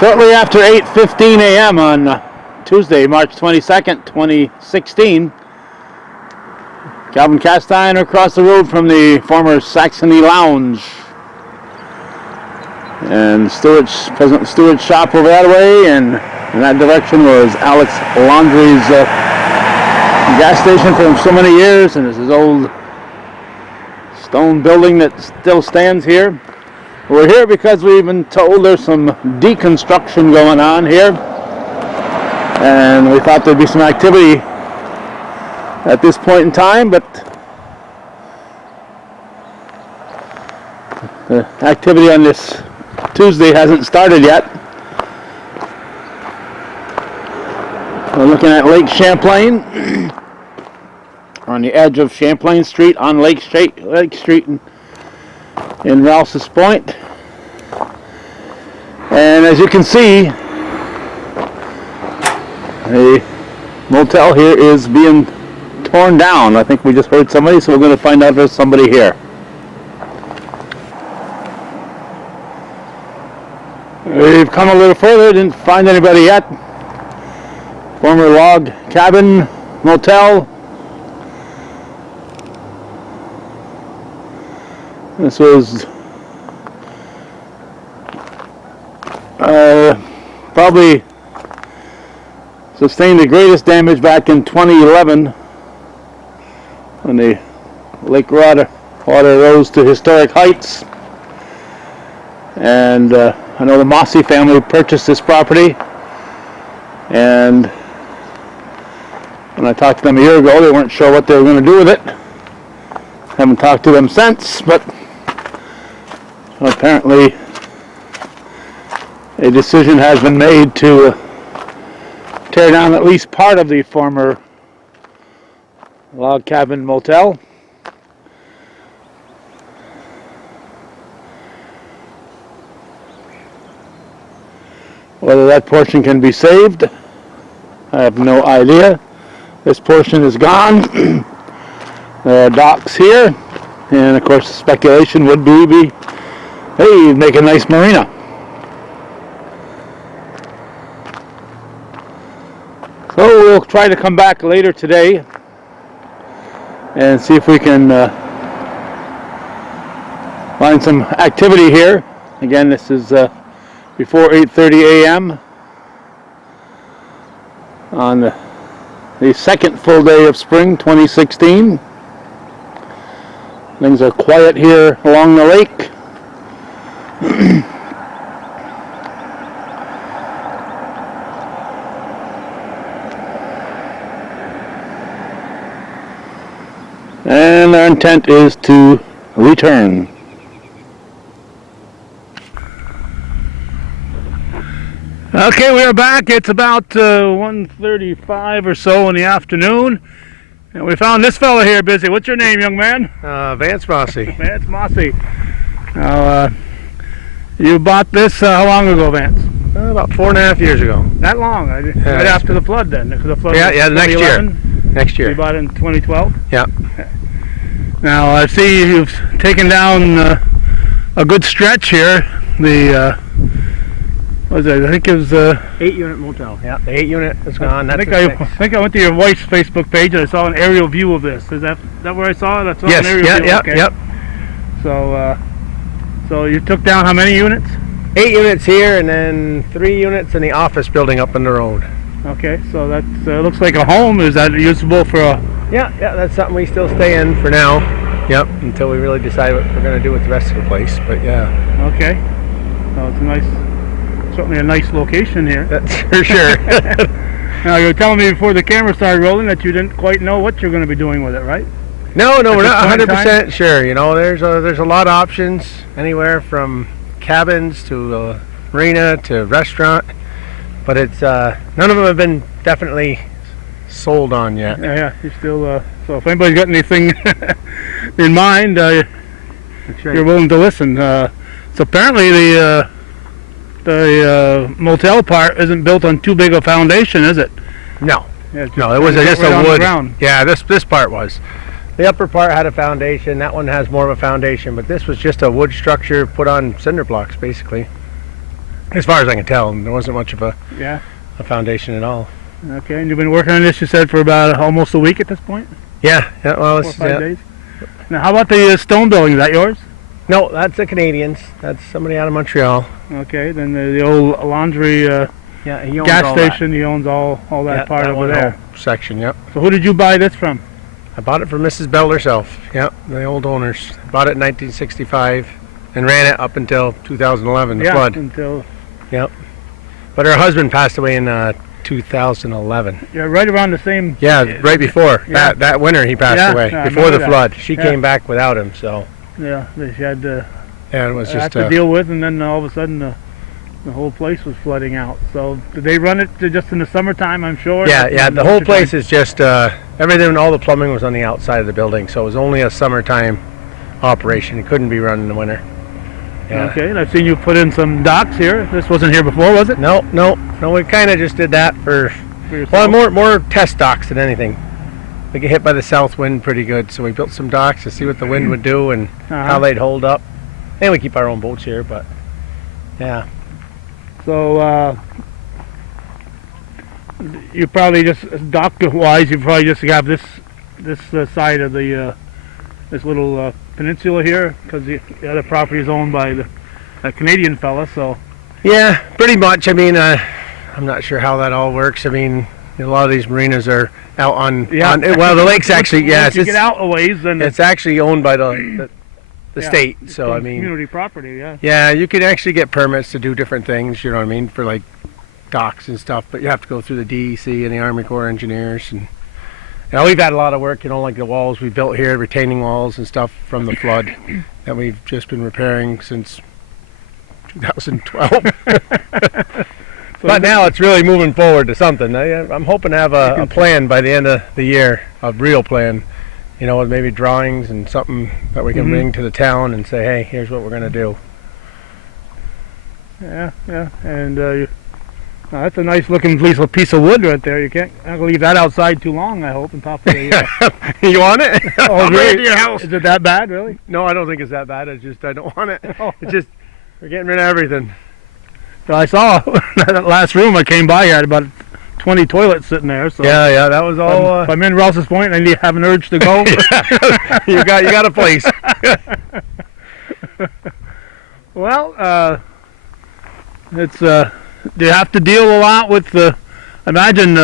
Shortly after 8:15 a.m. on Tuesday, March 22nd, 2016, Calvin cast iron across the road from the former Saxony Lounge. And President Stewart's shop over that way, and in that direction was Alex Laundrie's gas station for so many years, and this is old stone building that still stands here. We're here because we've been told there's some deconstruction going on here, and we thought there'd be some activity at this point in time, but the activity on this Tuesday hasn't started yet. We're looking at Lake Champlain. We're on the edge of Champlain Street on Lake Street in Rouses Point. And as you can see, the motel here is being torn down. I think we just heard somebody, so we're going to find out if there's somebody here. We've come a little further, didn't find anybody yet. Former log cabin motel. This was probably sustained the greatest damage back in 2011 when the lake water rose to historic heights. And I know the Mossy family purchased this property, and when I talked to them a year ago, they weren't sure what they were going to do with it. Haven't talked to them since, but apparently a decision has been made to tear down at least part of the former log cabin motel. Whether that portion can be saved, I have no idea. This portion is gone. There are docks here, and of course the speculation would be hey, make a nice marina. So we'll try to come back later today and see if we can find some activity here. Again, this is before 8:30 a.m. on the second full day of spring 2016. Things are quiet here along the lake. And our intent is to return. Okay, we are back. It's about 1:35 or so in the afternoon, and we found this fella here busy. What's your name, young man? Vance Mossy. Vance Mossy. Now, you bought this how long ago, Vance? About 4.5 years ago. That long? Right after the flood, then? Because the flood was next year. Next year. You bought it in 2012? Yeah. Now, I see you've taken down a good stretch here. The what was it? I think it was 8-unit motel. Yeah, the 8-unit is gone. I think I went to your wife's Facebook page and I saw an aerial view of this. Is that where I saw it? I saw yes. An aerial view. Okay. Yep. So you took down how many units? 8 units here, and then 3 units in the office building up in the road. Okay, so that looks like a home. Is that usable for a? Yeah, that's something we still stay in for now. Yep, until we really decide what we're going to do with the rest of the place. But yeah. Okay. So it's certainly a nice location here. That's for sure. Now you were telling me before the camera started rolling that you didn't quite know what you're going to be doing with it, right? No, we're not 100% sure. You know, there's a lot of options, anywhere from cabins to marina to restaurant, but it's none of them have been definitely sold on yet. Yeah, you still. So if anybody's got anything in mind, That's right. You're willing to listen. So apparently the motel part isn't built on too big a foundation, is it? No. Yeah, No, it was just right a wood. ground. Yeah, this part was. The upper part had a foundation. That one has more of a foundation, but this was just a wood structure put on cinder blocks, basically. As far as I can tell, there wasn't much of a Yeah. foundation at all. Okay, and you've been working on this, you said, for about almost a week at this point? Yeah, well, 4 or it's 5 days? Now, how about the stone building? Is that yours? no, that's the Canadians. That's somebody out of Montreal. Okay, then the old laundry Yeah, he owns gas all station, he owns all that that. part that over one there. whole section. Yep. So who did you buy this from? I bought it from Mrs. Bell herself. Yep, the old owners. Bought it in 1965 and ran it up until 2011, the yeah, flood. until... Yep. But her husband passed away in 2011. Yeah, right around the same... Yeah, right before. Yeah. That winter he passed Yeah, away. yeah, I Before the remember that. flood. She Yeah. came back without him, so. Yeah, they had Yeah, it was that just to deal with, and then all of a sudden the whole place was flooding out. So did they run it just in the summertime, I'm sure? Yeah, Not yeah. in The whole wintertime? place is just everything. All the plumbing was on the outside of the building, so it was only a summertime operation. It couldn't be run in the winter. Yeah. Okay, and I've seen you put in some docks here. This wasn't here before, was it? No. We kind of just did that for yourself? more test docks than anything. We get hit by the south wind pretty good, so we built some docks to see what the wind would do and how they'd hold up. And we keep our own boats here, but yeah. So you probably just dock-wise, you probably just have this side of the this little peninsula here, because the other property is owned by a Canadian fella. So Yeah, pretty much. I mean, I'm not sure how that all works. I mean, a lot of these marinas are out on well, the lake's actually once you get out a ways, then it's actually owned by the yeah, state. it's So I mean, community property. Yeah. yeah, you can actually get permits to do different things. You know what I mean, for like docks and stuff. But you have to go through the DEC and the Army Corps of Engineers. And you know, we've had a lot of work. You know, like the walls we built here, retaining walls and stuff from the flood that we've just been repairing since 2012. But now it's really moving forward to something. I'm hoping to have a plan by the end of the year, a real plan, you know, with maybe drawings and something that we can bring to the town and say, hey, here's what we're going to do. Yeah, and that's a nice looking piece of wood right there. You can't leave that outside too long, I hope, on top of the... You want it? Oh, Really? really? Is it that bad, really? No, I don't think it's that bad. It's just I don't want it. Oh. It's just we're getting rid of everything. So I saw that last room I came by, you had about 20 toilets sitting there. So Yeah, that was all. if I'm in Rouses Point and I have an urge to go. you got a place. Well, it's do you have to deal a lot with imagine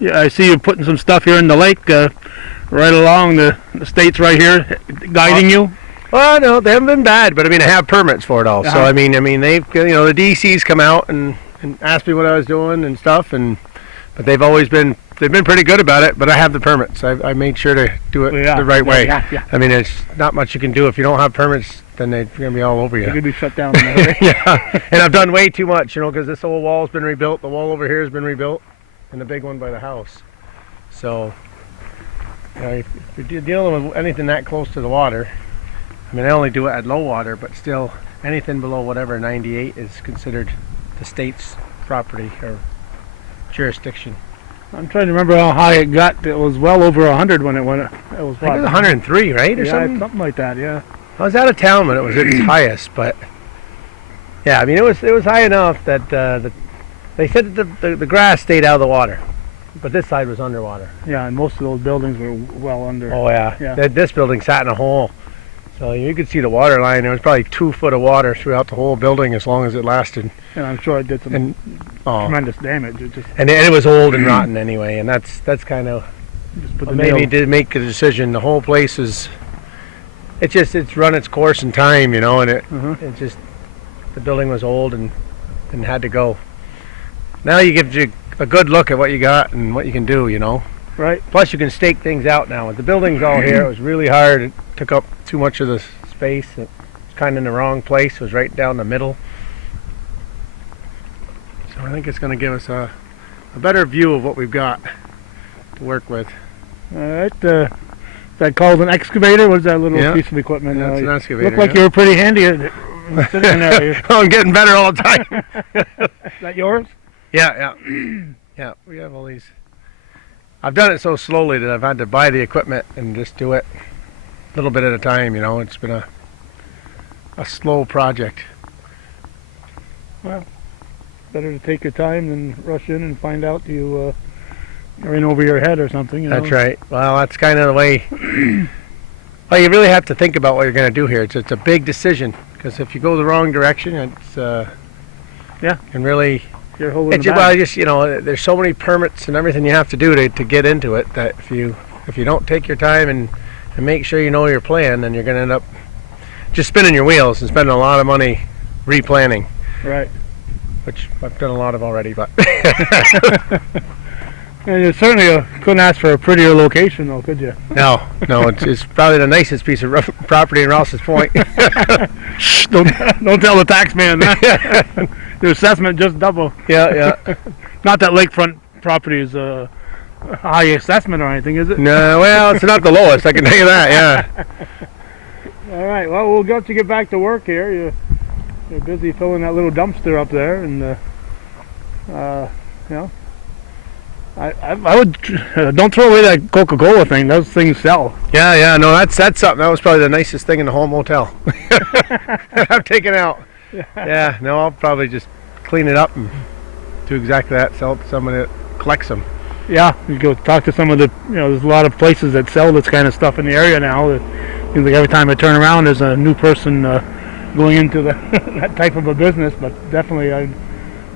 yeah, I see you putting some stuff here in the lake right along the states right here guiding you. Well, no, they haven't been bad, but I mean, I have permits for it all. So Uh-huh. I mean, they've, you know, the DC's come out and asked me what I was doing and stuff, but they've been pretty good about it. But I have the permits. I made sure to do it the right way. Yeah. I mean, there's not much you can do if you don't have permits. Then they're gonna be all over You're you. gonna be shut down. In a hurry. Yeah, and I've done way too much, you know, because this whole wall's been rebuilt. The wall over here has been rebuilt, and the big one by the house. So, you know, if you're dealing with anything that close to the water. I mean, I only do it at low water, but still, anything below whatever 98 is considered the state's property or jurisdiction. I'm trying to remember how high it got. It was well over 100 when it went. It was I think it was 103, right, or something like that. Yeah. I was out of town when it was at its highest, but yeah, I mean, it was high enough that they said that the grass stayed out of the water, but this side was underwater. Yeah, and most of those buildings were well under. Oh yeah, Yeah. This building sat in a hole. So you could see the water line. There was probably 2 foot of water throughout the whole building as long as it lasted. And I'm sure it did some tremendous damage. It just And it was old and rotten anyway, and that's kind of put the made me nail. did make a decision. The whole place is it's run its course in time, you know, and it just the building was old and had to go. Now you give you a good look at what you got and what you can do, you know. Right. Plus you can stake things out now. With the buildings all here, it was really hard. It took up too much of the space. It was kind of in the wrong place. It was right down the middle. So I think it's going to give us a better view of what we've got to work with. All right. Is that called an excavator? What is that little piece of equipment? Yeah, it's an excavator. Looked like you were pretty handy at sitting in there. I'm getting better all the time. Is that yours? Yeah. Yeah, we have all these. I've done it so slowly that I've had to buy the equipment and just do it a little bit at a time, you know. It's been a slow project. Well, better to take your time than rush in and find out you are in over your head or something. You know? That's right. Well, that's kind of the way. Well, you really have to think about what you're going to do here. It's a big decision, because if you go the wrong direction, it's can really. You're holding Well, just there's so many permits and everything you have to do to get into it that if you don't take your time and make sure you know your plan, then you're going to end up just spinning your wheels and spending a lot of money replanning. Right. Which I've done a lot of already, but. And you certainly couldn't ask for a prettier location, though, could you? No, it's probably the nicest piece of property in Rouses Point. Shh, don't tell the tax man that. Your assessment just double. Yeah. Not that lakefront property is a high assessment or anything, is it? No, well, it's not the lowest, I can tell you that, yeah. All right, well, we'll get back to work here. You're busy filling that little dumpster up there, and I would don't throw away that Coca-Cola thing. Those things sell. Yeah. No, that's something. That was probably the nicest thing in the whole motel. I've taken out. Yeah. No, I'll probably just clean it up and do exactly that. Sell it to somebody that collects them. Yeah, you go talk to some of the. There's a lot of places that sell this kind of stuff in the area now. It seems like every time I turn around, there's a new person going into that type of a business. But definitely,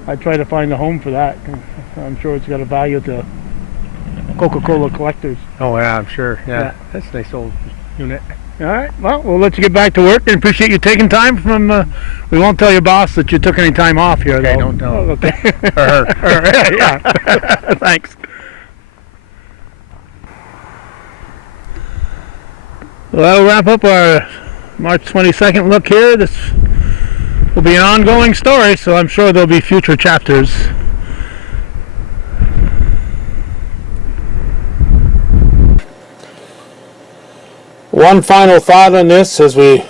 I try to find a home for that. I'm sure it's got a value to Coca-Cola collectors. Oh yeah, I'm sure. Yeah. That's a nice old unit. All right. Well, we'll let you get back to work, and appreciate you taking time from. We won't tell your boss that you took any time off here. Okay, though. don't tell him. Okay. Or her. Yeah. Thanks. Well, that'll wrap up our March 22nd look here. This will be an ongoing story, so I'm sure there'll be future chapters. One final thought on this as we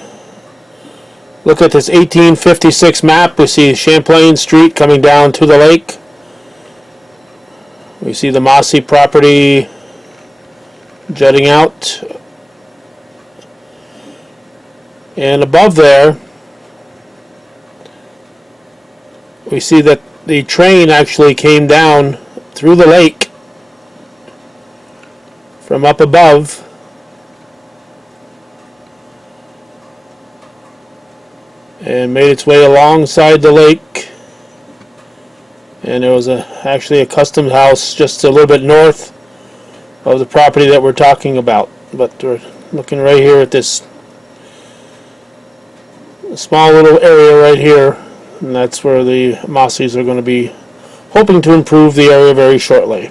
look at this 1856 map. We see Champlain Street coming down to the lake. We see the Mossy property jutting out. And above there, we see that the train actually came down through the lake from up above. And made its way alongside the lake. And there was actually a custom house just a little bit north of the property that we're talking about. But we're looking right here at this small little area right here, and that's where the Mossys are going to be hoping to improve the area very shortly.